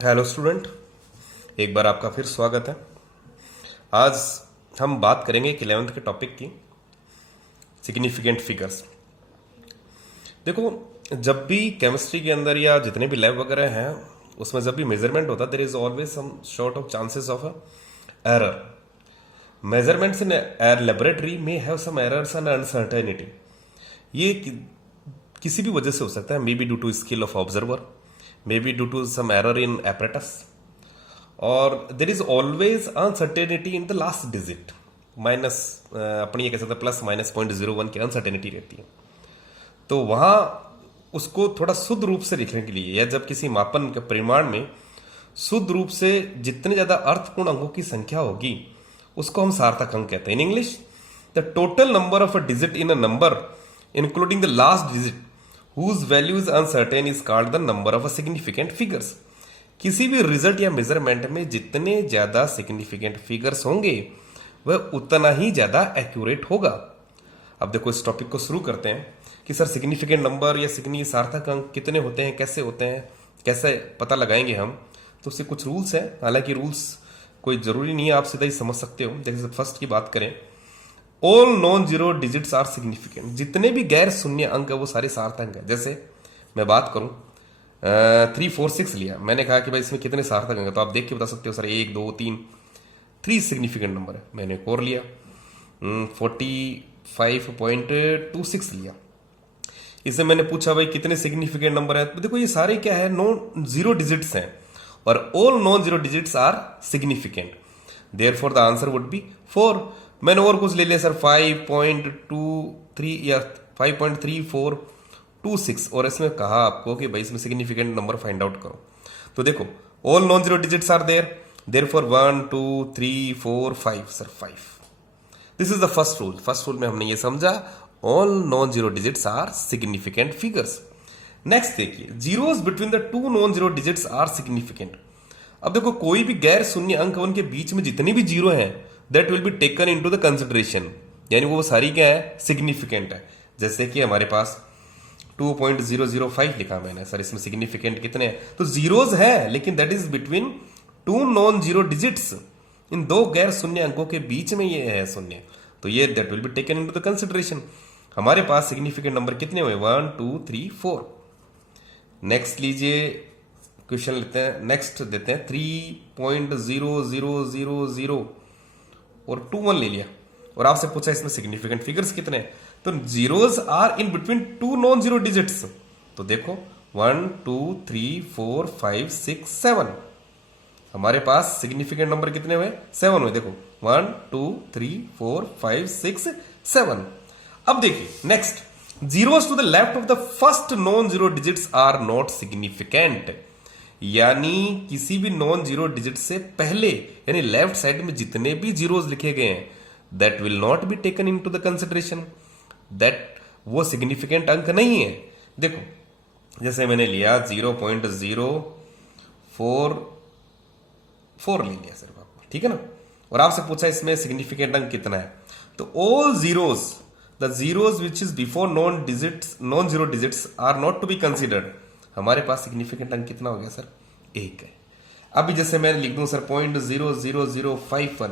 Hello student, एक बार आपका फिर स्वागत है। आज हम बात करेंगे कि 11th के टॉपिक की सिग्निफिकेंट फिगर्स। देखो, जब भी केमिस्ट्री के अंदर या जितने भी लैब वगैरह हैं उसमें जब भी मेजरमेंट होता है there is always some sort of chances of error. Measurements in laboratory में have some errors and uncertainty. ये किसी भी वजह से हो सकता है, may be due to skill of observer, may be due to some error in apparatus, और there is always uncertainty in the last digit. Minus अपनी ये कह सकते हैं प्लस माइनस 0.01 की अनसर्टेनिटी रहती है। तो वहां उसको थोड़ा शुद्ध रूप से लिखने के लिए या जब किसी मापन के परिमाण में शुद्ध रूप से जितने ज्यादा अर्थपूर्ण अंकों की संख्या होगी उसको हम सार्थक अंक कहते हैं। In English, the total number of a digit in a number including the last digit whose value is uncertain is called the number of a significant figures। किसी भी रिजल्ट या मेजरमेंट में जितने ज्यादा सिग्निफिकेंट फिगर्स होंगे वह उतना ही ज्यादा एक्यूरेट होगा। अब देखो, इस टॉपिक को शुरू करते हैं कि सर सिग्निफिकेंट नंबर या सार्थक अंक कितने होते हैं, कैसे होते हैं, कैसे पता लगाएंगे हम। तो उससे कुछ रूल्स हैं, हालांकि रूल्स कोई जरूरी नहीं है, आप सीधा ही समझ सकते हो। जैसे फर्स्ट की बात करें, all non zero digits are significant. जितने भी गैर शून्य अंक है वो सारे सार्थक हैं। जैसे मैं बात करूं 346 लिया, मैंने कहा कि भाई इसमें कितने सार्थक अंक, तो आप देख के बता सकते हो सर 1 2 3 3 सिग्निफिकेंट नंबर है। मैंने एक और लिया 45.26 लिया, इससे मैंने पूछा भाई कितने सिग्निफिकेंट नंबर है। तो देखो ये सारे क्या है, नॉन जीरो डिजिट्स हैं और all non zero digits are significant, therefore the answer would be 4। मैंने और कुछ ले लिया सर 5.23 या 5.3426, और इसमें कहा आपको कि भाई इसमें सिग्निफिकेंट नंबर फाइंड आउट करो। तो देखो all non zero digits are therefore 1 2 3 4 5 सर 5। This is the first rule. First rule में हमने ये समझा all non zero digits are significant figures. Next देखिए, zeros between the two non zero digits are significant. अब देखो कोई भी गैर शून्य अंक उनके बीच में जितने भी जीरो हैं that will be taken into the consideration, यानी वो सारी क्या है, सिग्निफिकेंट है। जैसे कि हमारे पास 2.005 लिखा मैंने, सर इसमें सिग्निफिकेंट कितने हैं, तो जीरोस है लेकिन that is between two non zero digits. इन दो गैर शून्य अंकों के बीच में ये है शून्य, तो ये that will be taken into the consideration. हमारे पास सिग्निफिकेंट नंबर कितने हुए, 1 2 3 4। नेक्स्ट लीजिए, क्वेश्चन लेते हैं, नेक्स्ट देते हैं 3.0000 और 21 ले लिया और आपसे पूछा इसमें सिग्निफिकेंट फिगर्स कितने हैं। तो zeros are in between two non zero digits. तो देखो 1 2 3 4 5 6 7, हमारे पास सिग्निफिकेंट नंबर कितने हुए, 7 हुए। देखो 1 2 3 4 5 6 7। अब देखिए next, zeros to the left of the first non zero digits are not significant. यानी किसी भी नॉन जीरो डिजिट से पहले यानी लेफ्ट साइड में जितने भी जीरोस लिखे गए हैं that will not be taken into the consideration, that वो सिग्निफिकेंट अंक नहीं है। देखो जैसे मैंने लिया 0.044 ले लिया सिर्फ आपको, ठीक है ना, और आपसे पूछा इसमें सिग्निफिकेंट अंक कितना है। तो all zeros, the zeros which is before non zero digits are not to be considered. हमारे पास सिग्निफिकेंट अंक कितना हो गया सर, 1 है। अभी जैसे मैं लिख दूं सर 0.00051,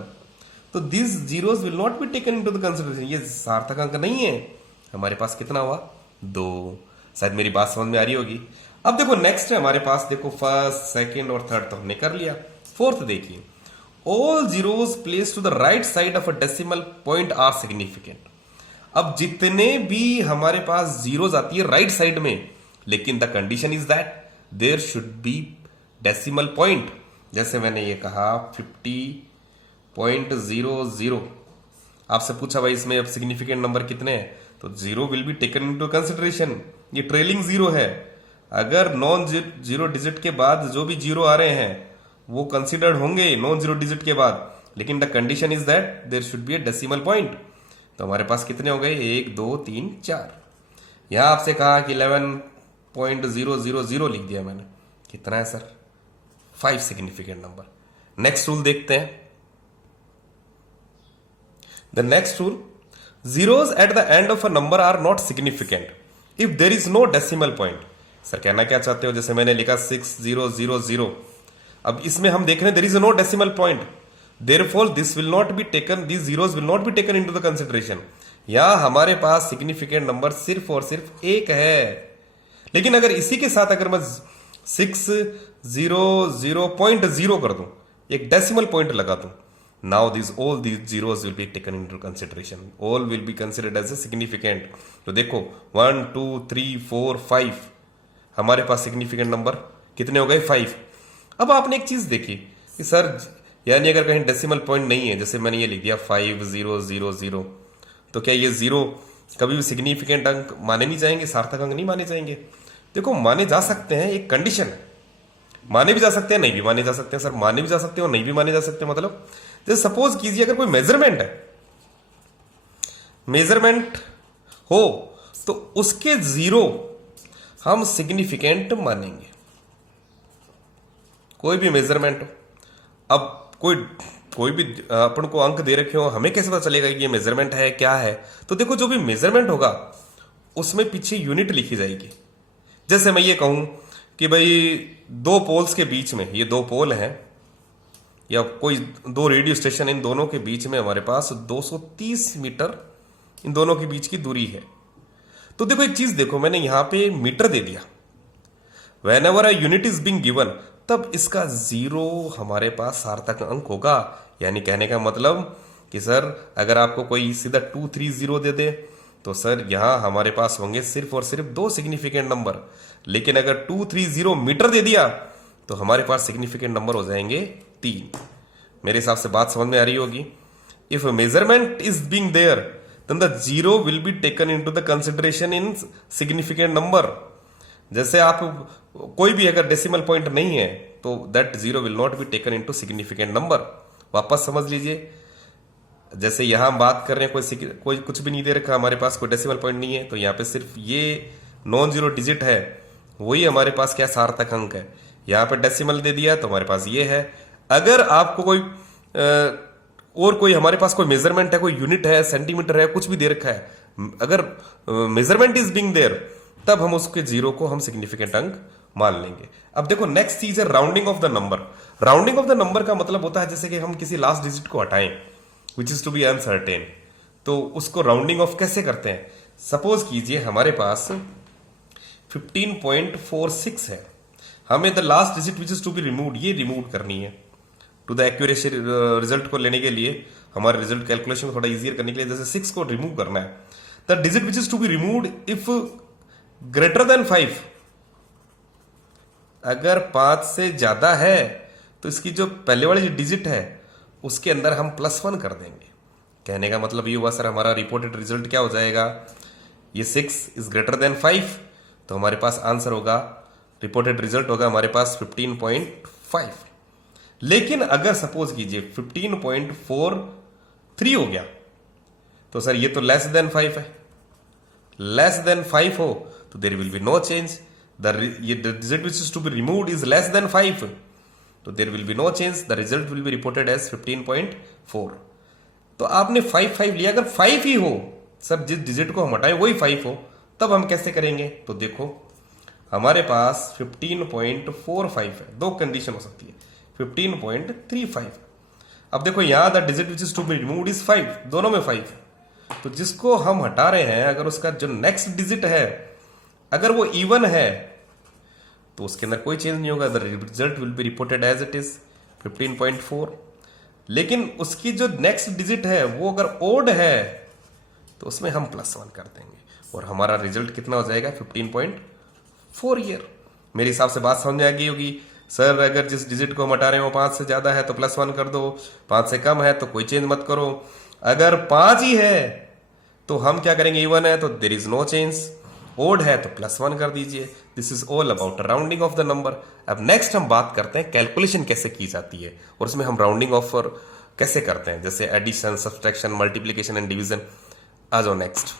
तो this zeros will not be taken into the consideration, ये सार्थक अंक नहीं है। हमारे पास कितना हुआ, 2। शायद मेरी बात समझ में आ रही होगी। अब देखो नेक्स्ट है हमारे पास, देखो फर्स्ट सेकंड और थर्ड तो हमने कर लिया। फोर्थ देखिए, all zeros place to the right side of a decimal point are significant. अब जितने भी हमारे पास जीरोस आती है राइट साइड में, लेकिन the condition is that there should be decimal point. जैसे मैंने ये कहा 50.00, आपसे पूछा भाई इसमें अब सिग्निफिकेंट नंबर कितने हैं, तो zero will be taken into consideration. ये ट्रेलिंग जीरो है, अगर नॉन जीरो डिजिट के बाद जो भी जीरो आ रहे हैं वो कंसिडर्ड होंगे नॉन जीरो डिजिट के बाद, लेकिन the condition is that there should be a decimal point. तो हमारे पास कितने हो गए, 1 2 3 4। यहां आपसे कहा कि 11.000 लिख दिया मैंने, कितना है sir, 5 significant number. Next rule देखते हैं। The next rule, zeros at the end of a number are not significant if there is no decimal point. Sir कहना क्या चाहते हो, जैसे मैंने लिखा 6000, अब इसमें हम देख रहे हैं there is no decimal point, therefore this will not be taken, this zeros will not be taken into the consideration. यहां हमारे पास सिग्निफिकेंट नंबर सिर्फ और सिर्फ एक है। लेकिन अगर इसी के साथ अगर मैं 600.0 कर दूं, एक डेसिमल पॉइंट लगा दूं, now this all these zeros will be taken into consideration, all will be considered as a significant। तो देखो 1 2 3 4 5 हमारे पास सिग्निफिकेंट नंबर कितने हो गए? 5। अब आपने एक चीज देखी कि सर यानी अगर कहीं डेसिमल पॉइंट नहीं है, जैसे मैंने ये लिख दिया 5000, तो क्या ये जीरो कभी भी सिग्निफिकेंट अंक माने नहीं जाएंगे, सार्थक अंक नहीं माने जाएंगे? देखो माने जा सकते हैं, एक कंडीशन है। माने भी जा सकते हैं, नहीं भी माने जा सकते हैं। सर माने भी जा सकते हैं और नहीं भी माने जा सकते हैं, मतलब जैसे सपोज कीजिए अगर कोई मेजरमेंट है, मेजरमेंट हो तो उसके जीरो हम सिग्निफिकेंट मानेंगे, कोई भी मेजरमेंट हो। अब कोई भी अपन को अंक दे रखे हो, हमें कैसे पता चलेगा कि ये मेजरमेंट है क्या है? तो देखो जो भी मेजरमेंट होगा उसमें पीछे यूनिट लिखी जाएगी। जैसे मैं ये कहूं कि भाई दो पोल्स के बीच में, ये दो पोल हैं या कोई दो रेडियो स्टेशन, इन दोनों के बीच में हमारे पास 230 मीटर इन दोनों के बीच की दूरी है। तो देखो एक चीज देखो, मैंने यहां पे मीटर दे दिया। When ever a unit is being given, तब इसका जीरो हमारे पास सार्थक अंक होगा। यानी कहने का मतलब कि सर अगर आपको कोई सीधा 230 दे दे तो सर यहां हमारे पास होंगे सिर्फ और सिर्फ दो सिग्निफिकेंट नंबर। लेकिन अगर 230 मीटर दे दिया तो हमारे पास सिग्निफिकेंट नंबर हो जाएंगे 3। मेरे हिसाब से बात समझ में आ रही होगी। If measurement is being there then the zero will be taken into the consideration in significant number. जैसे आप कोई भी अगर डेसिमल पॉइंट नहीं है तो that zero will not be taken into significant number. वापस समझ लीजिए, जैसे यहां हम बात कर रहे हैं कोई कुछ भी नहीं दे रखा, हमारे पास कोई डेसिमल पॉइंट नहीं है, तो यहां पे सिर्फ ये नॉन जीरो डिजिट है, वही हमारे पास क्या सार्थक अंक है। यहां पे डेसिमल दे दिया तो हमारे पास ये है। अगर आपको कोई और कोई हमारे पास कोई मेजरमेंट है, कोई यूनिट है, सेंटीमीटर है, कुछ भी दे रखा है, अगर मेजरमेंट इज बिंग देयर तब हम उसके जीरो को हम सिग्निफिकेंट अंक मान लेंगे। अब देखो नेक्स्ट चीज है rounding off the number. Rounding off the number का मतलब होता है जैसे कि हम किसी लास्ट डिजिट को हटाएं which is to be uncertain, तो उसको राउंडिंग ऑफ कैसे करते हैं? सपोज कीजिए हमारे पास 15.46 है, हमें the last digit which is to be remove, ये रिमूव करनी है। टू द एक्यूरेसी रिजल्ट को लेने के लिए, हमारे रिजल्ट कैलकुलेशन को थोड़ा इजियर करने के लिए, जैसे 6 को रिमूव करना है, the digit which is to be removed if greater than 5, अगर 5 से ज्यादा है तो इसकी जो पहले वाली जो डिजिट है उसके अंदर हम +1 कर देंगे। कहने का मतलब ये हुआ सर हमारा रिपोर्टेड रिजल्ट क्या हो जाएगा, ये 6 इज ग्रेटर देन 5, तो हमारे पास आंसर होगा, रिपोर्टेड रिजल्ट होगा हमारे पास 15.5। लेकिन अगर सपोज कीजिए 15.43 हो गया तो सर ये तो लेस देन 5 है, लेस देन 5 हो तो there will be no change. ये digit which is to be removed is less than 5, तो there will be no change, the result will be reported as 15.4। तो आपने 5 लिया, अगर 5 ही हो सर, जिस डिजिट को हम हटाएं वही 5 हो, तब हम कैसे करेंगे? तो देखो हमारे पास 15.45 है, दो कंडीशन हो सकती है, 15.35। अब देखो यहां the digit which is to be removed is 5, दोनों में 5 है, तो जिसको हम हटा रहे हैं अगर उसका जो नेक्स्ट डिजिट है अगर वो इवन है तो उसके अंदर कोई चेंज नहीं होगा, the result will be reported as it is 15.4। लेकिन उसकी जो नेक्स्ट डिजिट है वो अगर ओड है तो उसमें हम +1 कर देंगे और हमारा रिजल्ट कितना हो जाएगा, 15.4 ईयर। मेरे हिसाब से बात समझ में आ गई होगी। सर अगर जिस डिजिट को हम हटा रहे हो 5 से ज्यादा है तो +1 कर दो, 5 से कम है तो कोई चेंज मत करो, अगर 5 ही है तो हम क्या करेंगे, इवन है तो there is no change, odd है तो +1 कर दीजिए। This is all about rounding off the number. अब नेक्स्ट हम बात करते हैं कैलकुलेशन कैसे की जाती है और उसमें हम राउंडिंग ऑफ कैसे करते हैं, जैसे addition, subtraction, multiplication and division. आ जाओ नेक्स्ट।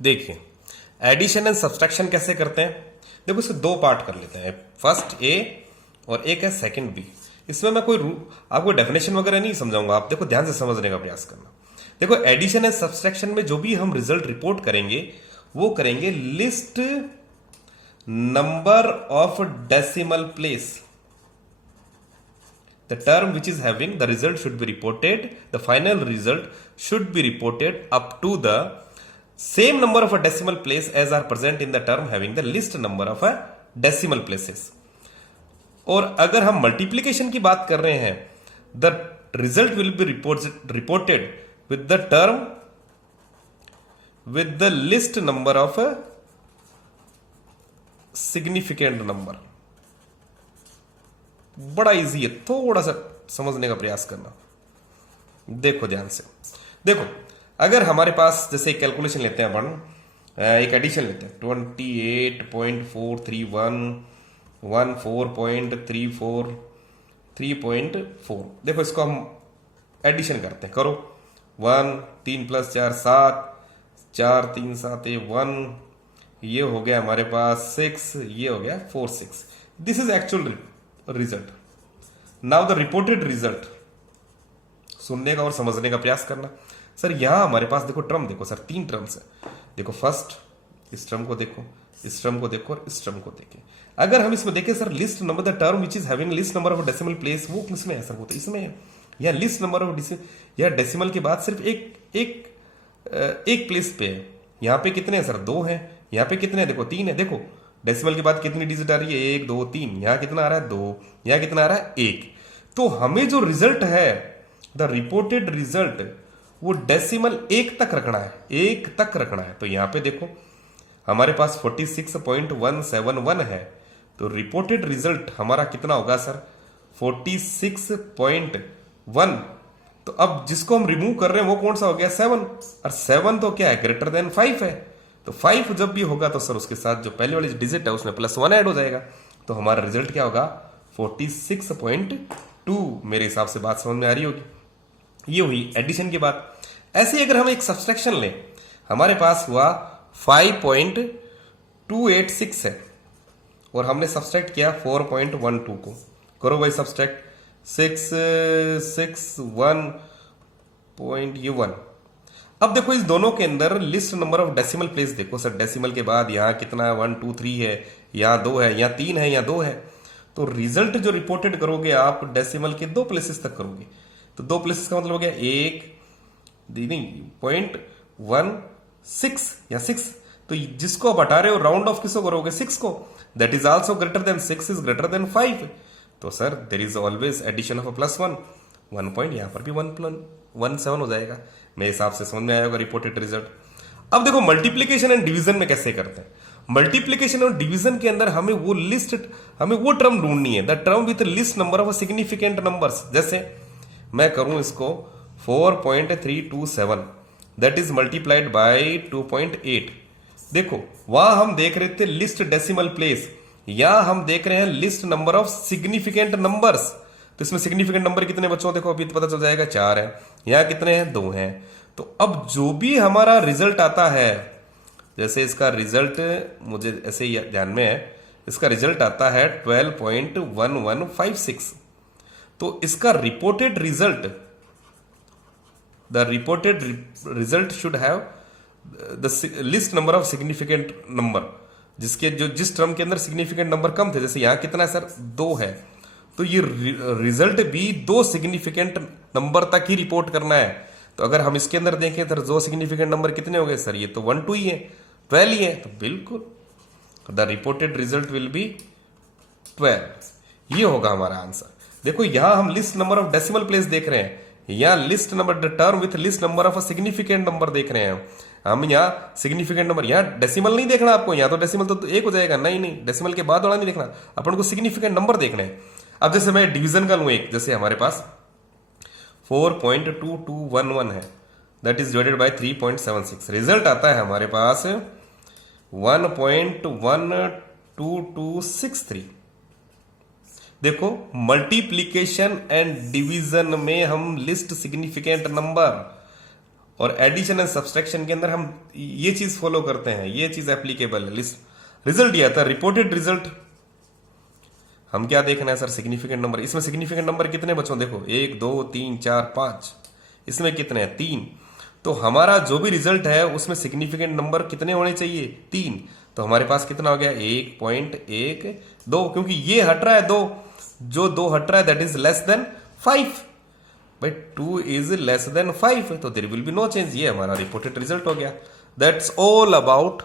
देखिए एडिशन एंड सब्सट्रैक्शन कैसे करते हैं। देखो इसे दो पार्ट कर लेते हैं, फर्स्ट ए और एक है सेकंड बी। इसमें मैं कोई आपको डेफिनेशन वगैरह नहीं समझाऊंगा, आप देखो ध्यान से समझने का प्रयास करना। देखो एडिशन एंड सब्सट्रैक्शन में जो भी हम रिजल्ट रिपोर्ट करेंगे वो करेंगे list number of decimal place. The term which is having the result should be reported, the final result should be reported up to the same number of a decimal place as are present in the term having the list number of a decimal places. और अगर हम multiplication की बात कर रहे हैं, the result will be reported with the term with the list number of a significant number। बड़ा easy है, थोड़ा सा समझने का प्रयास करना। देखो ध्यान से, देखो अगर हमारे पास जैसे एक कैलकुलेशन लेते हैं अपन, एक एडिशन लेते हैं 28.431 14.34 3.4। देखो इसको हम एडिशन करते हैं, करो 1 3 + 4 7 4 3 7 1, ये हो गया हमारे पास 6, ये हो गया 4 6। This is actual result. Now the reported result, सुनने का और समझने का प्रयास करना। सर यहां हमारे पास देखो टर्म, देखो सर 3 टर्म्स है। देखो फर्स्ट, इस टर्म को देखो, इस टर्म को देखो और इस टर्म को देखें। अगर हम इसमें देखें sir, list number the term which is having list number of decimal place, वो किसमें है सर? वो तो इसमें है। या लिस्ट नंबर ऑफ या डेसिमल के बाद सिर्फ एक प्लेस पे है। यहां पे कितने हैं सर? 2 हैं। यहां पे कितने हैं? देखो 3 है। देखो डेसिमल के बाद कितनी डिजिट आ रही है? 1 2 3। यहां कितना आ रहा है? 2। यहां कितना आ रहा है? 1। तो हमें जो रिजल्ट है, द रिपोर्टेड रिजल्ट, वो डेसिमल 1 तक रखना है, 1 तक रखना है। तो यहां पे देखो हमारे पास 46.171 है, तो रिपोर्टेड रिजल्ट हमारा कितना होगा सर? 46.1। तो अब जिसको हम रिमूव कर रहे हैं वो कौन सा हो गया? 7। और 7 तो क्या है? ग्रेटर देन 5 है। तो 5 जब भी होगा तो सर उसके साथ जो पहले वाली डिजिट है उसमें +1 ऐड हो जाएगा। तो हमारा रिजल्ट क्या होगा? 46.2। मेरे हिसाब से बात समझ में आ रही होगी। ये हुई एडिशन की बात। ऐसे ही अगर हम एक सब्सट्रैक्शन लें, हमारे पास हुआ 5.286 है और हमने सब्सट्रैक्ट किया 4.12 को। करो भाई सब्सट्रैक्ट, 661.1। अब देखो इस दोनों के अंदर list number of decimal place देखो सर। डेसिमल के बाद यहां कितना? 1 2 3 है, यहां 2 है, यहां 3 है, यहां 2 है। तो रिजल्ट जो रिपोर्टेड करोगे आप डेसिमल के 2 प्लेसेस तक करोगे। तो 2 प्लेसेस का मतलब हो गया 1 नहीं 0.16 या 6। तो जिसको आप हटा रहे हो राउंड ऑफ किसको करोगे? 6 को। That is also greater than 6 is greater than 5। तो sir there is always addition of a +1। 1 point यहां पर भी 1.17 हो जाएगा। मेरे हिसाब से समझ में आएगा रिपोर्टेड रिजल्ट। अब देखो मल्टीप्लीकेशन एंड डिवीजन में कैसे करते हैं। मल्टीप्लीकेशन और डिवीजन के अंदर हमें वो टर्म ढूंढनी है, the term with list number of significant numbers. जैसे मैं करूं इसको 4.327, दैट इज मल्टीप्लाइड बाय 2.8। देखो वहां हम देख रहे थे लिस्ट डेसिमल प्लेस, यहां हम देख रहे हैं list number of significant numbers. तो इसमें सिग्निफिकेंट नंबर कितने बच्चों? देखो अभी पता चल जाएगा 4 है। यहां कितने हैं? 2 हैं। तो अब जो भी हमारा रिजल्ट आता है, जैसे इसका रिजल्ट मुझे ऐसे ही ध्यान में है, इसका रिजल्ट आता है 12.1156। तो इसका reported result, the reported result should have the list number of significant number, जिस टर्म के अंदर सिग्निफिकेंट नंबर कम थे। जैसे यहां कितना है सर? 2 है। तो ये रिजल्ट भी 2 सिग्निफिकेंट नंबर तक ही रिपोर्ट करना है। तो अगर हम इसके अंदर देखें तो 2 सिग्निफिकेंट नंबर कितने हो गए सर? ये तो 1 2 ही है, 12 ही है। तो बिल्कुल the reported result will B 12। ये होगा हमारा आंसर। देखो यहां हम list number of decimal place देख रहे हैं, यहां list number the term with list number of a significant number देख रहे हैं हम। यहाँ सिग्निफिकेंट नंबर, यहाँ डेसिमल नहीं देखना आपको। यहाँ तो डेसिमल तो 1 हो जाएगा। नहीं, डेसिमल के बाद वाला नहीं देखना, अपन को सिग्निफिकेंट नंबर देखना है। अब जैसे मैं डिवीजन का लूं एक, जैसे हमारे पास 4.2211 है, that is divided by 3.76। Result आता है हमारे पास 1.12263। देखो मल्टीप्लीकेशन एंड डिवीजन में हम लिस्ट सिग्निफिकेंट नंबर और एडिशन एंड सब्सट्रैक्शन के अंदर हम ये चीज फॉलो करते हैं, ये चीज एप्लीकेबल है। लिस्ट रिजल्ट ये आता है, रिपोर्टेड रिजल्ट हम क्या देखना है सर? Significant number. इसमें सिग्निफिकेंट नंबर कितने बच्चों? देखो 1 2 3 4 5। इसमें कितने हैं? 3। तो हमारा जो भी रिजल्ट है उसमें सिग्निफिकेंट नंबर कितने होने चाहिए? 3। तो हमारे पास कितना हो गया? 1.12, क्योंकि ये हट रहा है 2, जो 2 हट रहा है दैट इज लेस देन 5, भाई 2 इज लेस देन 5 तो there will be no change. ये हमारा रिपोर्टेड रिजल्ट हो गया। That's all about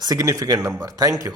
significant number. Thank you.